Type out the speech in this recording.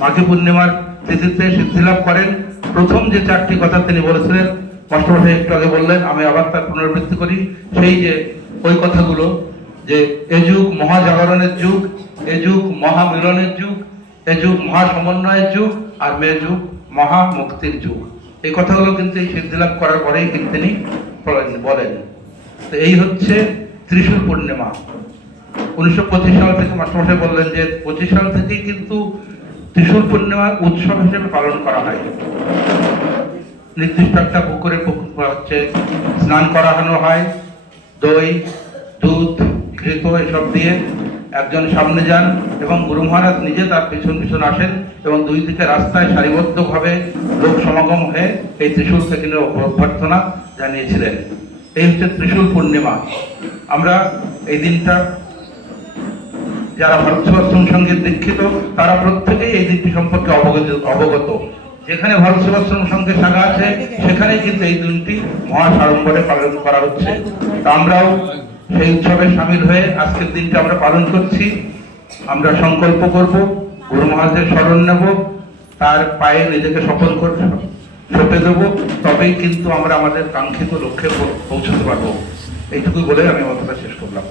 মাঘী পূর্ণিমার তিথিতে সিদ্ধিলাভ করেন। প্রথম যে চারটি কথা তিনি বলেছিলেন, মাস্টারমশাই একটু আগে বললেন, আমি আবার তার পুনরাবৃত্তি করি, সেই যে ওই কথাগুলো, যে এ যুগ মহাজাগরণের যুগ, এ যুগ মহামিলনের যুগ, এ যুগ মহাসমন্বয়ের যুগ, আর মে যুগ মহামুক্তির যুগ। এই কথাগুলো কিন্তু এই সিদ্ধিলাভ করার পরেই কিন্তু তিনি বলেন। তো এই হচ্ছে ত্রিশূল পূর্ণিমা। 1925 সাল থেকে মাস্টারমশাই বললেন যে 25 সাল থেকেই কিন্তু ত্রিশূল পূর্ণিমা উৎসব হিসেবে পালন করা হয়। নির্দিষ্ট একটা পুকুরে হচ্ছে স্নান করানো হয়, দই, দুধ, ঘৃত এসব দিয়ে একজন সামনে যান এবং গুরু মহারাজ নিজে তার পিছন পিছন আসেন এবং দুই দিকে রাস্তায় সারিবদ্ধভাবে লোক সমাগম হয়ে এই ত্রিশূল থেকে অভ্যর্থনা জানিয়েছিলেন। এই হচ্ছে ত্রিশূল পূর্ণিমা। আমরা এই দিনটা, যারা ভারত সেবাশ্রম সঙ্গে দীক্ষিত তারা প্রত্যেকেই এই দিনটি সম্পর্কে অবগত। যেখানে ভারত সেবাশ্রম সঙ্গে শাখা আছে সেখানেই কিন্তু এই দিনটি মহাসাড়ম্বরে পালন করা হচ্ছে। তা আমরাও সেই উৎসবে সামিল হয়ে আজকের দিনটা আমরা পালন করছি। আমরা সংকল্প করব, গুরু মহারাজের স্মরণ নেব, তার পায়ে নিজেকে সফল করে সঁপে দেবো, তবেই কিন্তু আমরা আমাদের কাঙ্ক্ষিত লক্ষ্যে পৌঁছতে পারবো। এইটুকুই বলে আমি আমার কথা শেষ করলাম।